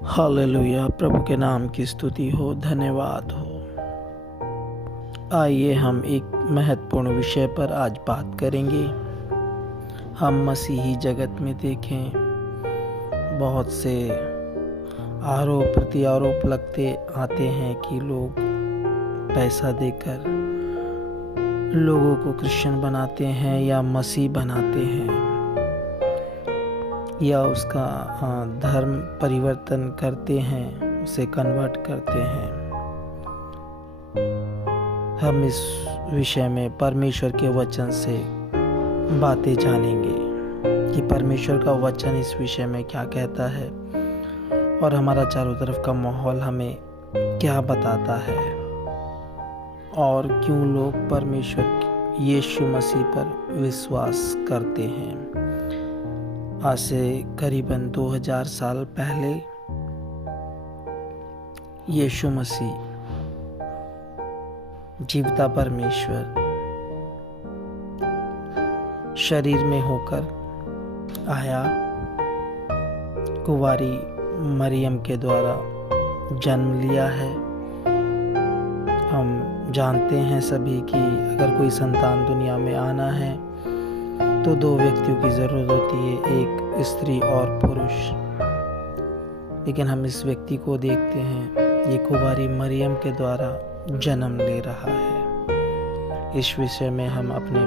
Hallelujah. प्रभु के नाम की स्तुति हो, धन्यवाद हो। आइए हम एक महत्वपूर्ण विषय पर आज बात करेंगे। हम मसीही जगत में देखें, बहुत से आरोप प्रत्यारोप लगते आते हैं कि लोग पैसा देकर लोगों को क्रिश्चियन बनाते हैं या मसीह बनाते हैं या उसका धर्म परिवर्तन करते हैं, उसे कन्वर्ट करते हैं। हम इस विषय में परमेश्वर के वचन से बातें जानेंगे कि परमेश्वर का वचन इस विषय में क्या कहता है और हमारा चारों तरफ का माहौल हमें क्या बताता है और क्यों लोग परमेश्वर यीशु मसीह पर विश्वास करते हैं। आज से करीबन 2000 साल पहले यीशु मसीह जीवता परमेश्वर शरीर में होकर आया, कुंवारी मरियम के द्वारा जन्म लिया है। हम जानते हैं सभी कि अगर कोई संतान दुनिया में आना है तो 2 व्यक्तियों की ज़रूरत होती है, एक स्त्री और पुरुष। लेकिन हम इस व्यक्ति को देखते हैं, ये कुंवारी मरियम के द्वारा जन्म ले रहा है। इस विषय में हम अपने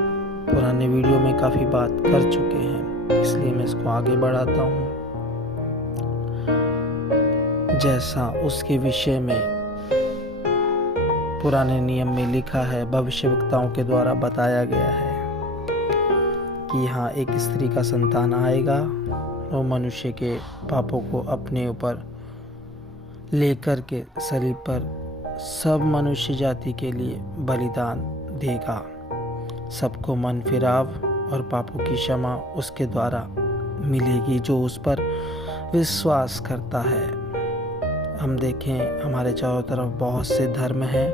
पुराने वीडियो में काफ़ी बात कर चुके हैं, इसलिए मैं इसको आगे बढ़ाता हूँ। जैसा उसके विषय में पुराने नियम में लिखा है, भविष्यवक्ताओं के द्वारा बताया गया है कि यहाँ एक स्त्री का संतान आएगा, वो मनुष्य के पापों को अपने ऊपर लेकर के सलीब पर सब मनुष्य जाति के लिए बलिदान देगा। सबको मन फिराव और पापों की क्षमा उसके द्वारा मिलेगी जो उस पर विश्वास करता है। हम देखें, हमारे चारों तरफ बहुत से धर्म हैं,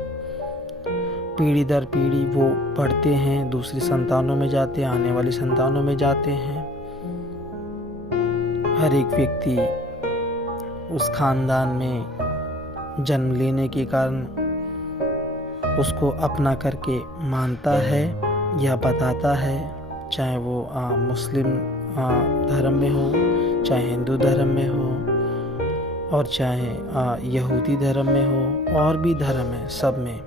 पीढ़ी दर पीढ़ी वो बढ़ते हैं, दूसरी संतानों में जाते हैं, आने वाली संतानों में जाते हैं। हर एक व्यक्ति उस खानदान में जन्म लेने के कारण उसको अपना करके मानता है या बताता है, चाहे वो मुस्लिम धर्म में हो, चाहे हिंदू धर्म में हो और चाहे यहूदी धर्म में हो, और भी धर्म है, सब में।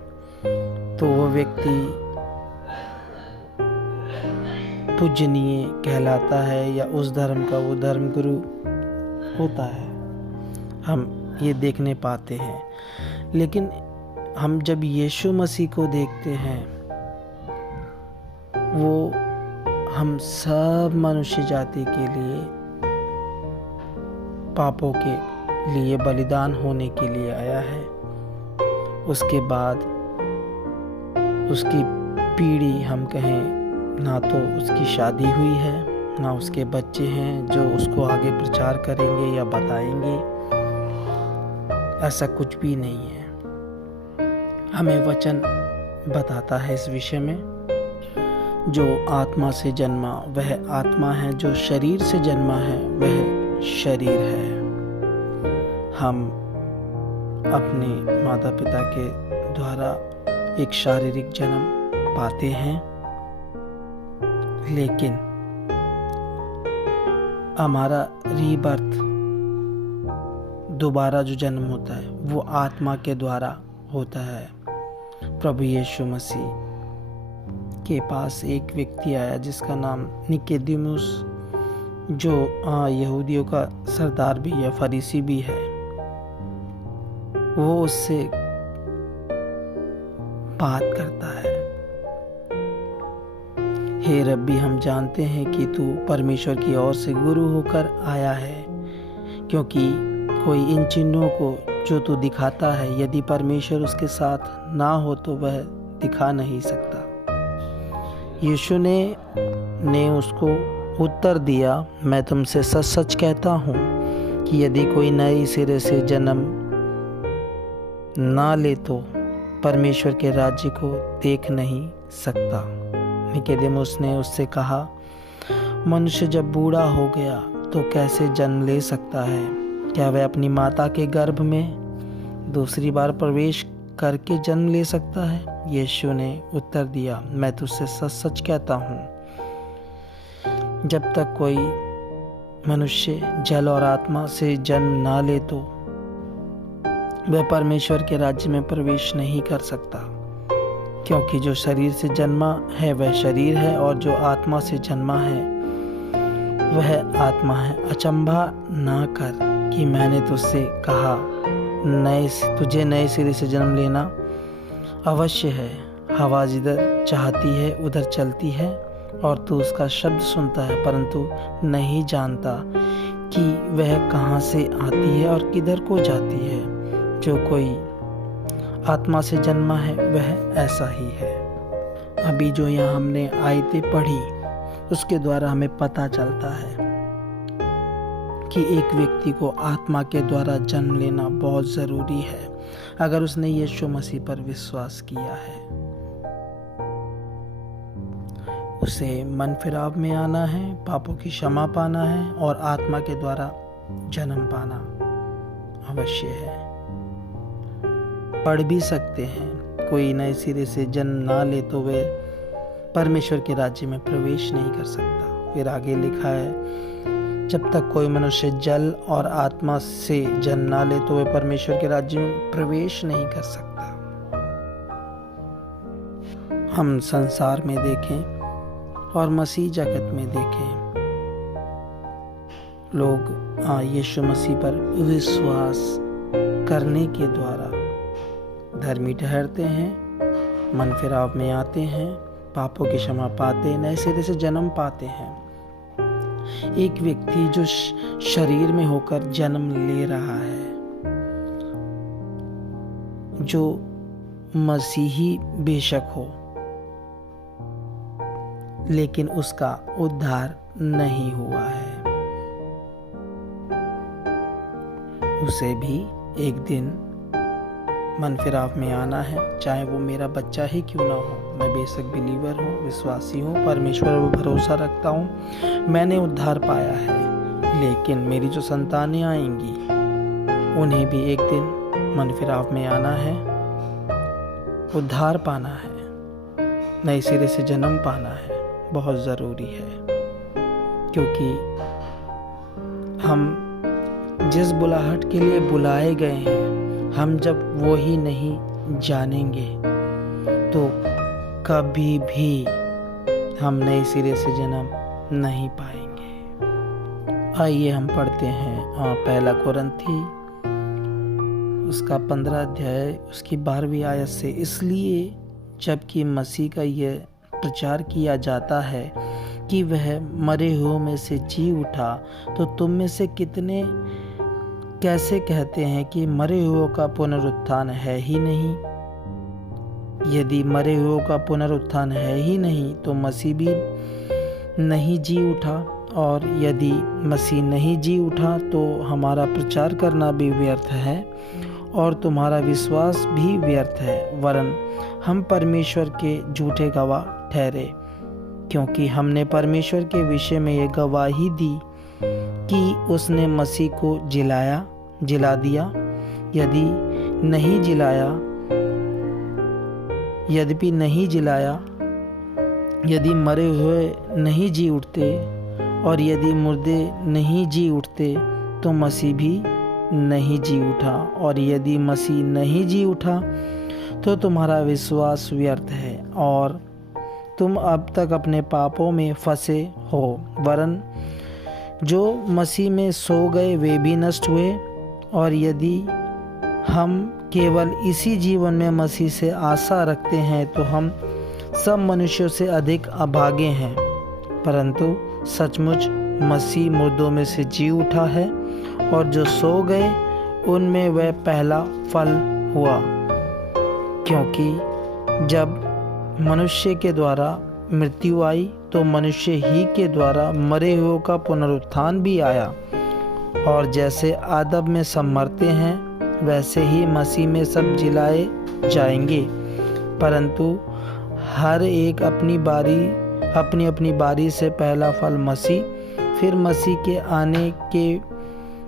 तो वो व्यक्ति पूजनीय कहलाता है या उस धर्म का वो धर्म गुरु होता है। हम ये देखने पाते हैं। लेकिन हम जब यीशु मसीह को देखते हैं, वो हम सब मनुष्य जाति के लिए पापों के लिए बलिदान होने के लिए आया है। उसके बाद उसकी पीढ़ी, हम कहें, ना तो उसकी शादी हुई है, ना उसके बच्चे हैं जो उसको आगे प्रचार करेंगे या बताएंगे। ऐसा कुछ भी नहीं है। हमें वचन बताता है इस विषय में, जो आत्मा से जन्मा वह आत्मा है, जो शरीर से जन्मा है वह शरीर है। हम अपने माता पिता के द्वारा एक शारीरिक जन्म पाते हैं, लेकिन हमारा रीबर्थ, दोबारा जो जन्म होता है, वो आत्मा के द्वारा होता है। प्रभु यीशु मसीह के पास एक व्यक्ति आया जिसका नाम निकोदेमुस, जो यहूदियों का सरदार भी है, फरीसी भी है। वो उससे बात करता है, हे रब्बी, हम जानते हैं कि तू परमेश्वर की ओर से गुरु होकर आया है, क्योंकि कोई इन चिन्हों को जो तू दिखाता है, यदि परमेश्वर उसके साथ ना हो तो वह दिखा नहीं सकता। यीशु ने उसको उत्तर दिया, मैं तुमसे सच सच कहता हूँ कि यदि कोई नए सिरे से जन्म ना ले तो परमेश्वर के राज्य को देख नहीं सकता। निकोदेमुस ने उससे कहा, मनुष्य जब बूढ़ा हो गया तो कैसे जन्म ले सकता है? क्या वह अपनी माता के गर्भ में दूसरी बार प्रवेश करके जन्म ले सकता है? यीशु ने उत्तर दिया, मैं तुझसे सच सच कहता हूँ, जब तक कोई मनुष्य जल और आत्मा से जन्म ना ले तो वह परमेश्वर के राज्य में प्रवेश नहीं कर सकता। क्योंकि जो शरीर से जन्मा है वह शरीर है, और जो आत्मा से जन्मा है वह आत्मा है। अचंभा ना कर कि मैंने तुझसे कहा तुझे नए सिरे से जन्म लेना अवश्य है। हवा जिधर चाहती है उधर चलती है, और तू उसका शब्द सुनता है, परंतु नहीं जानता कि वह कहाँ से आती है और किधर को जाती है। जो कोई आत्मा से जन्मा है वह ऐसा ही है। अभी जो यहाँ हमने आयतें पढ़ी उसके द्वारा हमें पता चलता है कि एक व्यक्ति को आत्मा के द्वारा जन्म लेना बहुत ज़रूरी है अगर उसने यीशु मसीह पर विश्वास किया है। उसे मन फिराव में आना है, पापों की क्षमा पाना है और आत्मा के द्वारा जन्म पाना अवश्य है। पढ़ भी सकते हैं, कोई नए सिरे से जन्म ना ले तो वे परमेश्वर के राज्य में प्रवेश नहीं कर सकता। फिर आगे लिखा है, जब तक कोई मनुष्य जल और आत्मा से जन्म ना ले तो वह परमेश्वर के राज्य में प्रवेश नहीं कर सकता। हम संसार में देखें और मसीह जगत में देखें, लोग यीशु मसीह पर विश्वास करने के द्वारा धर्मी ठहरते हैं, मन फिराव में आते हैं, पापों की क्षमा पाते, नए सिरे से जन्म पाते हैं। एक व्यक्ति जो शरीर में होकर जन्म ले रहा है, जो मसीही बेशक हो, लेकिन उसका उद्धार नहीं हुआ है, उसे भी एक दिन मन फिराव में आना है। चाहे वो मेरा बच्चा ही क्यों ना हो, मैं बेशक बिलीवर हूँ, विश्वासी हूँ, परमेश्वर पर भरोसा रखता हूँ, मैंने उद्धार पाया है, लेकिन मेरी जो संतानें आएंगी उन्हें भी एक दिन मन फिराव में आना है, उद्धार पाना है, नए सिरे से जन्म पाना है। बहुत ज़रूरी है, क्योंकि हम जिस बुलाहट के लिए बुलाए गए हैं, हम जब वो ही नहीं जानेंगे तो कभी भी हम नए सिरे से जन्म नहीं पाएंगे। आइए हम पढ़ते हैं पहला कुरिन्थी उसका 15 अध्याय उसकी 12वीं आयत से। इसलिए जबकि मसीह का यह प्रचार किया जाता है कि वह मरे हुओं में से जी उठा, तो तुम में से कितने कैसे कहते हैं कि मरे हुओं का पुनरुत्थान है ही नहीं? यदि मरे हुओं का पुनरुत्थान है ही नहीं तो मसीह भी नहीं जी उठा, और यदि मसीह नहीं जी उठा तो हमारा प्रचार करना भी व्यर्थ है और तुम्हारा विश्वास भी व्यर्थ है, वरन हम परमेश्वर के झूठे गवाह ठहरे। क्योंकि हमने परमेश्वर के विषय में ये गवाही दी कि उसने मसीह को जिला दिया। यद्यपि नहीं जिलाया, यदि मरे हुए नहीं जी उठते और यदि मुर्दे नहीं जी उठते तो मसीह भी नहीं जी उठा, और यदि मसीह नहीं जी उठा तो तुम्हारा विश्वास व्यर्थ है और तुम अब तक अपने पापों में फंसे हो। वरन जो मसीह में सो गए वे भी नष्ट हुए। और यदि हम केवल इसी जीवन में मसीह से आशा रखते हैं तो हम सब मनुष्यों से अधिक अभागे हैं। परंतु सचमुच मसीह मुर्दों में से जी उठा है, और जो सो गए उनमें वह पहला फल हुआ। क्योंकि जब मनुष्य के द्वारा मृत्यु आई तो मनुष्य ही के द्वारा मरे हुओं का पुनरुत्थान भी आया। और जैसे आदम में सब मरते हैं वैसे ही मसीह में सब जिलाए जाएंगे, परंतु हर एक अपनी अपनी बारी से पहला फल मसीह, फिर मसीह के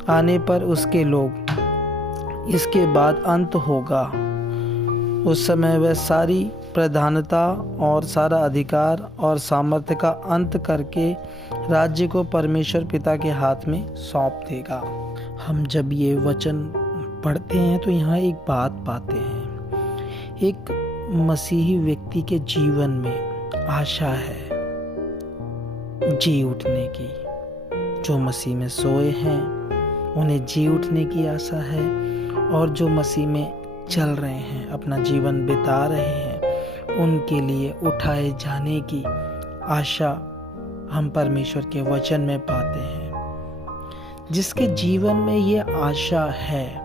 आने पर उसके लोग, इसके बाद अंत होगा। उस समय वह सारी प्रधानता और सारा अधिकार और सामर्थ्य का अंत करके राज्य को परमेश्वर पिता के हाथ में सौंप देगा। हम जब ये वचन पढ़ते हैं तो यहाँ एक बात पाते हैं। एक मसीही व्यक्ति के जीवन में आशा है जी उठने की। जो मसीह में सोए हैं उन्हें जी उठने की आशा है, और जो मसीह में चल रहे हैं, अपना जीवन बिता रहे हैं, उनके लिए उठाए जाने की आशा हम परमेश्वर के वचन में पाते हैं। जिसके जीवन में ये आशा है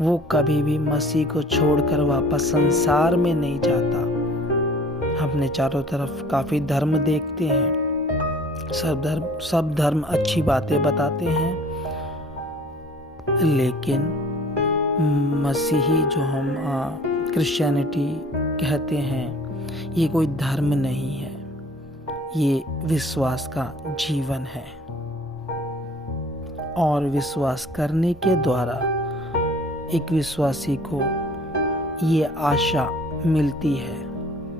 वो कभी भी मसीह को छोड़कर वापस संसार में नहीं जाता। अपने चारों तरफ काफी धर्म देखते हैं, सब धर्म अच्छी बातें बताते हैं, लेकिन मसीही जो हम क्रिश्चियनिटी कहते हैं, ये कोई धर्म नहीं है, ये विश्वास का जीवन है। और विश्वास करने के द्वारा एक विश्वासी को ये आशा मिलती है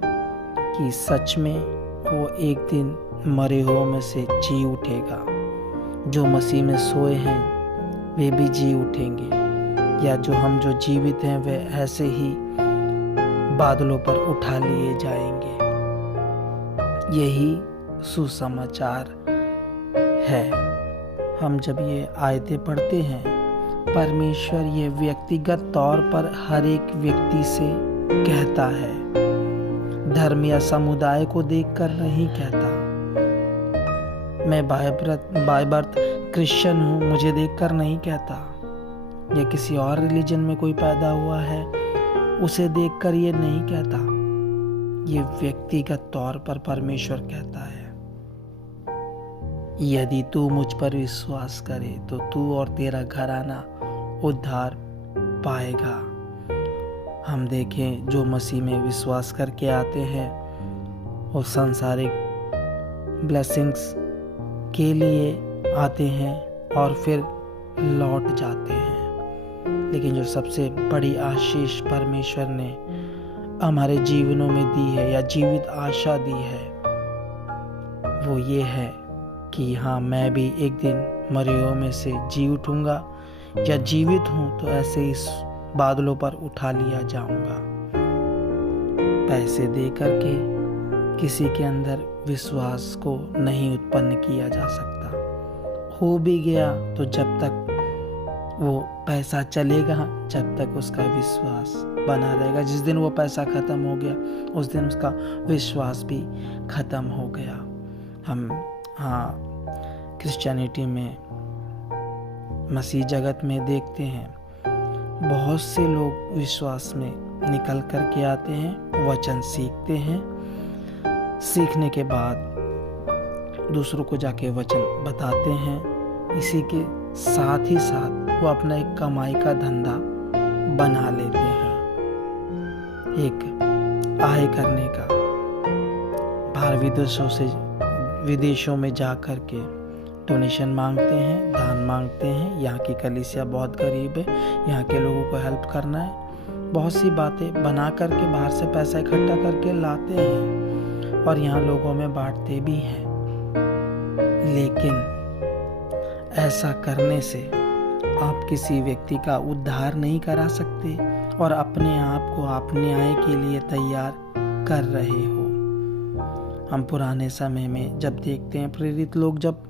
कि सच में वो एक दिन मरे हुओं में से जी उठेगा। जो मसीह में सोए हैं वे भी जी उठेंगे, या जो जीवित हैं वे ऐसे ही बादलों पर उठा लिए जाएंगे। यही सुसमाचार है। हम जब ये आयतें पढ़ते हैं, परमेश्वर ये व्यक्तिगत तौर पर हर एक व्यक्ति से कहता है, धर्म या समुदाय को देखकर नहीं कहता। मैं बाय बर्थ क्रिश्चियन हूँ, मुझे देखकर नहीं कहता, या किसी और रिलीजन में कोई पैदा हुआ है उसे देखकर ये नहीं कहता। ये व्यक्तिगत तौर पर परमेश्वर कहता है, यदि तू मुझ पर विश्वास करे तो तू और तेरा घराना उद्धार पाएगा। हम देखें जो मसीह में विश्वास करके आते हैं वो सांसारिक ब्लेसिंग्स के लिए आते हैं और फिर लौट जाते हैं, लेकिन जो सबसे बड़ी आशीष परमेश्वर ने हमारे जीवनों में दी है या जीवित आशा दी है, वो ये है कि हाँ, मैं भी एक दिन मरे हुओं में से जी उठूंगा, या जीवित हूं तो ऐसे ही बादलों पर उठा लिया जाऊंगा। पैसे दे करके किसी के अंदर विश्वास को नहीं उत्पन्न किया जा सकता। हो भी गया तो जब तक वो पैसा चलेगा, जब तक उसका विश्वास बना रहेगा। जिस दिन वो पैसा खत्म हो गया उस दिन उसका विश्वास भी खत्म हो गया। हम क्रिश्चियनिटी में, मसीह जगत में देखते हैं बहुत से लोग विश्वास में निकल कर के आते हैं, वचन सीखते हैं, सीखने के बाद दूसरों को जाके वचन बताते हैं। इसी के साथ ही साथ वो अपना एक कमाई का धंधा बना लेते हैं, एक आय करने का। बाहर विदेशों में जा कर के डोनेशन मांगते हैं, दान मांगते हैं। यहाँ की कलीसिया बहुत गरीब है, यहाँ के लोगों को हेल्प करना है, बहुत सी बातें बना करके बाहर से पैसा इकट्ठा करके लाते हैं और यहाँ लोगों में बांटते भी हैं। लेकिन ऐसा करने से आप किसी व्यक्ति का उद्धार नहीं करा सकते और अपने आप को आप न्याय के लिए तैयार कर रहे हो। हम पुराने समय में जब देखते हैं, प्रेरित लोग जब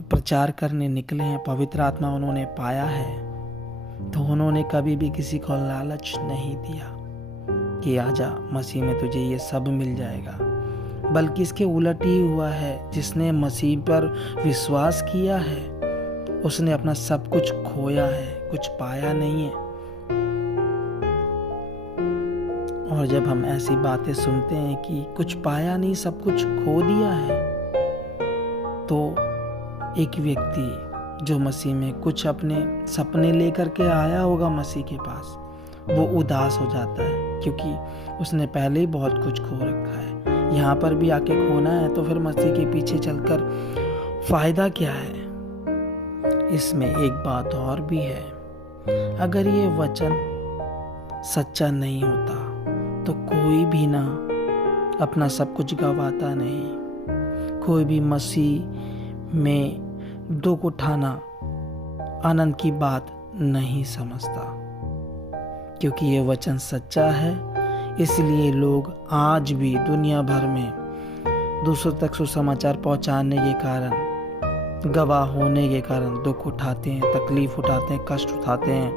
प्रचार करने निकले हैं, पवित्र आत्मा उन्होंने पाया है, तो उन्होंने कभी भी किसी को लालच नहीं दिया कि आजा मसीह में तुझे ये सब मिल जाएगा, बल्कि इसके उलट ही हुआ है। जिसने मसीह पर विश्वास किया है उसने अपना सब कुछ खोया है, कुछ पाया नहीं है। और जब हम ऐसी बातें सुनते हैं कि कुछ पाया नहीं, सब कुछ खो दिया है, तो एक व्यक्ति जो मसीह में कुछ अपने सपने लेकर के आया होगा मसीह के पास, वो उदास हो जाता है, क्योंकि उसने पहले ही बहुत कुछ खो रखा है। यहाँ पर भी आके खोना है तो फिर मसीह के पीछे चलकर फायदा क्या है। इसमें एक बात और भी है, अगर ये वचन सच्चा नहीं होता तो कोई भी ना अपना सब कुछ गवाता नहीं। कोई भी मसीह में दुख उठाना आनंद की बात नहीं समझता, क्योंकि ये वचन सच्चा है। इसलिए लोग आज भी दुनिया भर में दूसरों तक सुसमाचार पहुंचाने के कारण, गवाह होने के कारण दुख उठाते हैं, तकलीफ उठाते हैं, कष्ट उठाते हैं,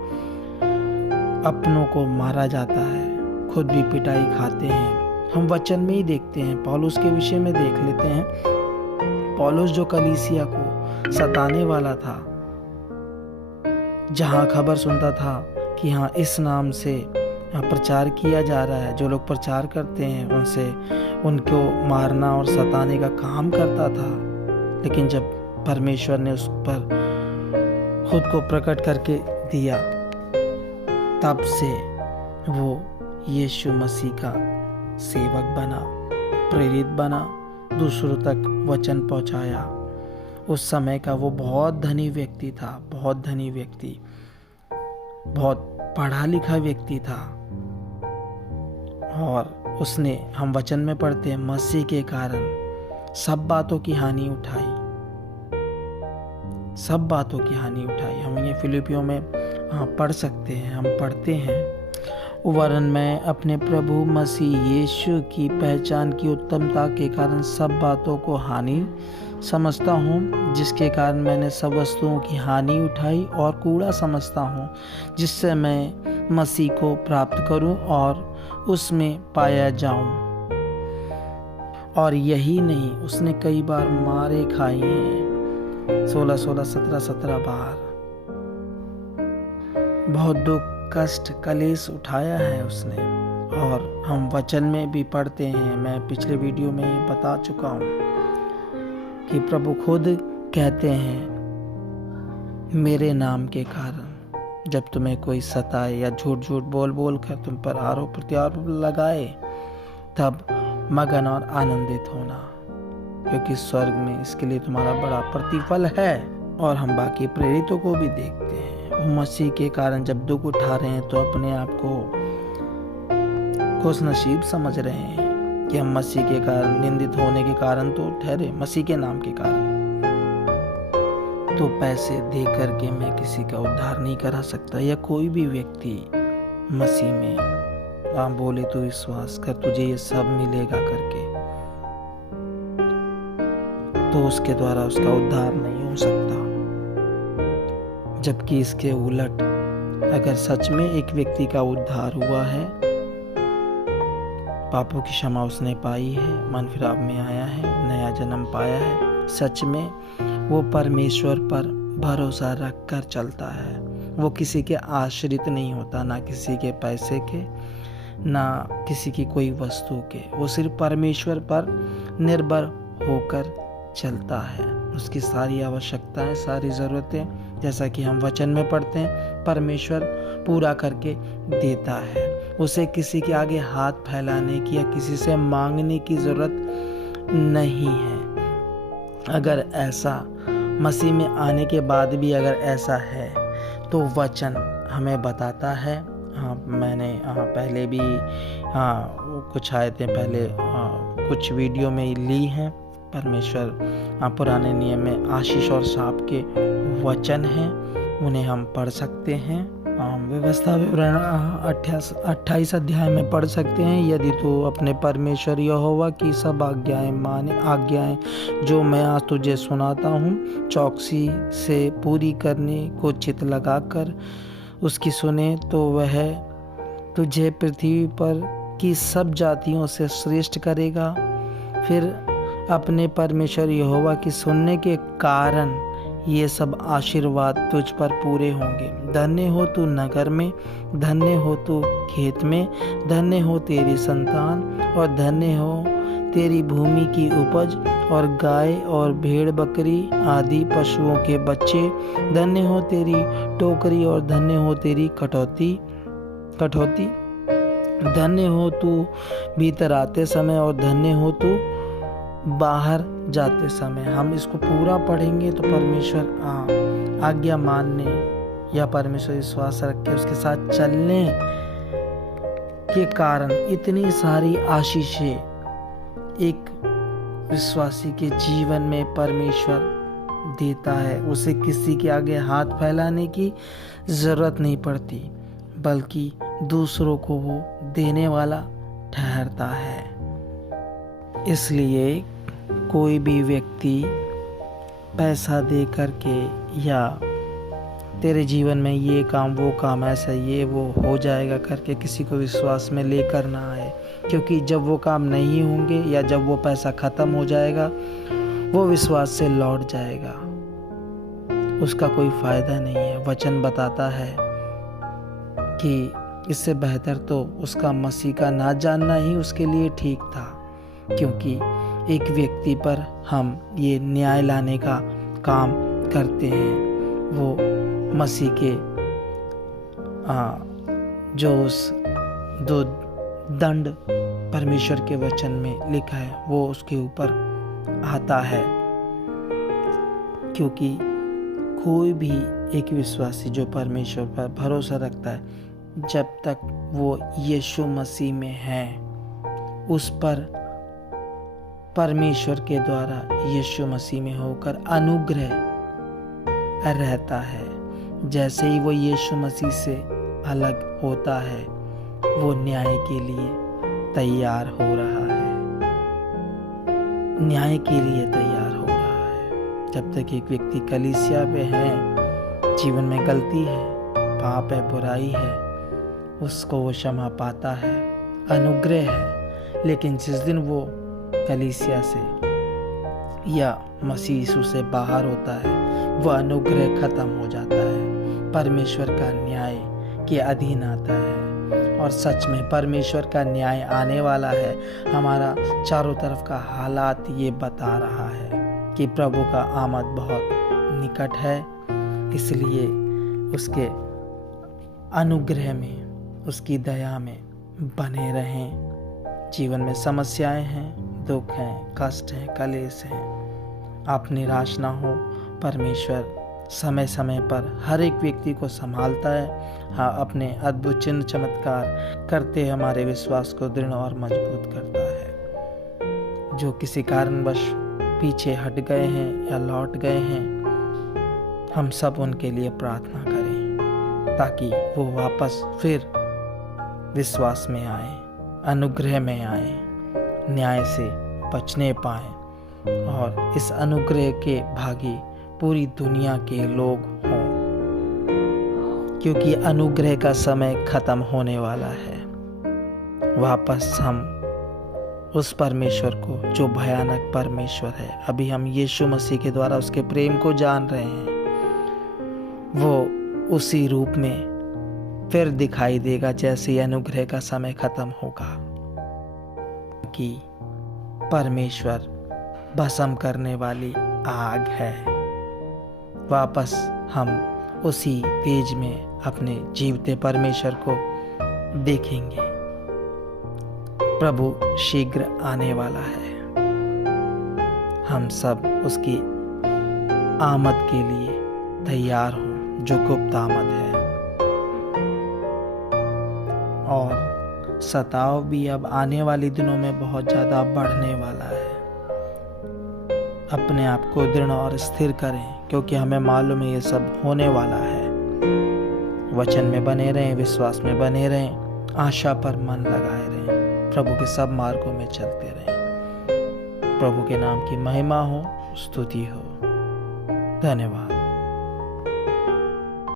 अपनों को मारा जाता है, खुद भी पिटाई खाते हैं। हम वचन में ही देखते हैं। पौलुस के विषय में देख लेते हैं। पौलुस जो कलीसिया को सताने वाला था, जहां खबर सुनता था कि हाँ इस नाम से प्रचार किया जा रहा है, जो लोग प्रचार करते हैं उनसे उनको मारना और सताने का काम करता था, लेकिन जब परमेश्वर ने उस पर खुद को प्रकट करके दिया, तब से वो यीशु मसीह का सेवक बना, प्रेरित बना, दूसरों तक वचन पहुंचाया। उस समय का वो बहुत धनी व्यक्ति था, बहुत धनी व्यक्ति, बहुत पढ़ा लिखा व्यक्ति था। और उसने, हम वचन में पढ़ते हैं, मसीह के कारण सब बातों की हानि उठाई, सब बातों की हानि उठाई। हम ये फिलिपियों में पढ़ सकते हैं, हम पढ़ते हैं, वरन मैं अपने प्रभु मसीह यीशु की पहचान की उत्तमता के कारण सब बातों को हानि समझता हूँ, जिसके कारण मैंने सब वस्तुओं की हानि उठाई और कूड़ा समझता हूँ, जिससे मैं मसीह को प्राप्त करूँ और उसमें पाया जाऊँ। और यही नहीं, उसने कई बार मारे खाए हैं, 16 17 बार। बहुत दुख, कष्ट, कलेश उठाया है उसने। और हम वचन में भी पढ़ते हैं, मैं पिछले वीडियो में बता चुका हूँ कि प्रभु खुद कहते हैं, मेरे नाम के कारण जब तुम्हें कोई सताए या झूठ बोल कर तुम पर आरोप प्रत्यारोप लगाए, तब मगन और आनंदित होना, क्योंकि स्वर्ग में इसके लिए तुम्हारा बड़ा प्रतिफल है। और हम बाकी प्रेरितों को भी देखते हैं, वो मसीह के कारण जब दुख उठा रहे हैं तो अपने आप को खुशनसीब समझ रहे हैं कि हम मसीह के कारण, निंदित होने के कारण तो ठहरे, मसीह के नाम के कारण। तो पैसे दे करके मैं किसी का उद्धार नहीं करा सकता, या कोई भी व्यक्ति मसीह में आप बोले तो विश्वास कर, तुझे ये सब मिलेगा करके, तो उसके द्वारा उसका उद्धार नहीं हो सकता। जबकि इसके उलट, अगर सच में एक व्यक्ति का उद्धार हुआ है, पापों की क्षमा उसने पाई है, मन फिराव में आया है, नया जन्म पाया है, सच में वो परमेश्वर पर भरोसा रख कर चलता है। वो किसी के आश्रित नहीं होता, ना किसी के पैसे के, ना किसी की कोई वस्तु के। वो सिर्फ परमेश्वर पर निर्भर होकर चलता है। उसकी सारी आवश्यकताएं, सारी ज़रूरतें, जैसा कि हम वचन में पढ़ते हैं, परमेश्वर पूरा करके देता है। उसे किसी के आगे हाथ फैलाने की या किसी से मांगने की ज़रूरत नहीं है। अगर ऐसा मसीह में आने के बाद भी अगर ऐसा है, तो वचन हमें बताता है। मैंने पहले भी कुछ आयतें पहले कुछ वीडियो में ली हैं। परमेश्वर पुराने नियम में आशीष और शाप के वचन हैं, उन्हें हम पढ़ सकते हैं। व्यवस्था विवरण 28 अध्याय में पढ़ सकते हैं। यदि तू अपने परमेश्वर यहोवा की सब आज्ञाएं जो मैं आज तुझे सुनाता हूँ चौकसी से पूरी करने को चित लगाकर उसकी सुने, तो वह तुझे पृथ्वी पर की सब जातियों से श्रेष्ठ करेगा। फिर अपने परमेश्वर यहोवा की सुनने के कारण ये सब आशीर्वाद तुझ पर पूरे होंगे। धन्य हो तू नगर में, धन्य हो तू खेत में, धन्य हो तेरी संतान, और धन्य हो तेरी भूमि की उपज, और गाय और भेड़ बकरी आदि पशुओं के बच्चे। धन्य हो तेरी टोकरी, और धन्य हो तेरी कटौती। धन्य हो तू भीतर आते समय, और धन्य हो तू बाहर जाते समय। हम इसको पूरा पढ़ेंगे तो परमेश्वर आज्ञा मानने या परमेश्वर विश्वास रख के उसके साथ चलने के कारण इतनी सारी आशीषें एक विश्वासी के जीवन में परमेश्वर देता है। उसे किसी के आगे हाथ फैलाने की जरूरत नहीं पड़ती, बल्कि दूसरों को वो देने वाला ठहरता है। इसलिए कोई भी व्यक्ति पैसा दे करके या तेरे जीवन में ये काम वो काम ऐसा ये वो हो जाएगा करके किसी को विश्वास में लेकर ना आए, क्योंकि जब वो काम नहीं होंगे या जब वो पैसा खत्म हो जाएगा वो विश्वास से लौट जाएगा, उसका कोई फायदा नहीं है। वचन बताता है कि इससे बेहतर तो उसका मसीह का ना जानना ही उसके लिए ठीक था, क्योंकि एक व्यक्ति पर हम ये न्याय लाने का काम करते हैं। वो मसीह के जो उस दो दंड परमेश्वर के वचन में लिखा है वो उसके ऊपर आता है, क्योंकि कोई भी एक विश्वासी जो परमेश्वर पर भरोसा रखता है, जब तक वो यीशु मसीह में है, उस पर परमेश्वर के द्वारा यीशु मसीह में होकर अनुग्रह रहता है। जैसे ही वो यीशु मसीह से अलग होता है, वो न्याय के लिए तैयार हो रहा है, न्याय के लिए तैयार हो रहा है। जब तक एक व्यक्ति कलीसिया में है, जीवन में गलती है, पाप है, बुराई है, उसको वो क्षमा पाता है, अनुग्रह है। लेकिन जिस दिन वो कलीसिया से या मसीह यीशु से बाहर होता है, वह अनुग्रह खत्म हो जाता है, परमेश्वर का न्याय के अधीन आता है। और सच में परमेश्वर का न्याय आने वाला है। हमारा चारों तरफ का हालात ये बता रहा है कि प्रभु का आमद बहुत निकट है। इसलिए उसके अनुग्रह में, उसकी दया में बने रहें। जीवन में समस्याएं हैं, दुख हैं, कष्ट हैं, कलेश हैं, आप निराश ना हो। परमेश्वर समय समय पर हर एक व्यक्ति को संभालता है। हाँ, अपने अद्भुत चिन्ह चमत्कार करते हमारे विश्वास को दृढ़ और मजबूत करता है। जो किसी कारणवश पीछे हट गए हैं या लौट गए हैं, हम सब उनके लिए प्रार्थना करें ताकि वो वापस फिर विश्वास में आए, अनुग्रह में आए, न्याय से बचने पाएं और इस अनुग्रह के भागी पूरी दुनिया के लोग हों, क्योंकि अनुग्रह का समय खत्म होने वाला है। वापस हम उस परमेश्वर को, जो भयानक परमेश्वर है, अभी हम यीशु मसीह के द्वारा उसके प्रेम को जान रहे हैं, वो उसी रूप में फिर दिखाई देगा जैसे ही अनुग्रह का समय खत्म होगा। कि परमेश्वर भस्म करने वाली आग है। वापस हम उसी तेज में अपने जीवते परमेश्वर को देखेंगे। प्रभु शीघ्र आने वाला है। हम सब उसकी आमद के लिए तैयार हों, जो गुप्त आमद है। और सताव भी अब आने वाले दिनों में बहुत ज़्यादा बढ़ने वाला है। अपने आप को दृढ़ और स्थिर करें, क्योंकि हमें मालूम है ये सब होने वाला है। वचन में बने रहें, विश्वास में बने रहें, आशा पर मन लगाए रहें, प्रभु के सब मार्गों में चलते रहें। प्रभु के नाम की महिमा हो, स्तुति हो। धन्यवाद।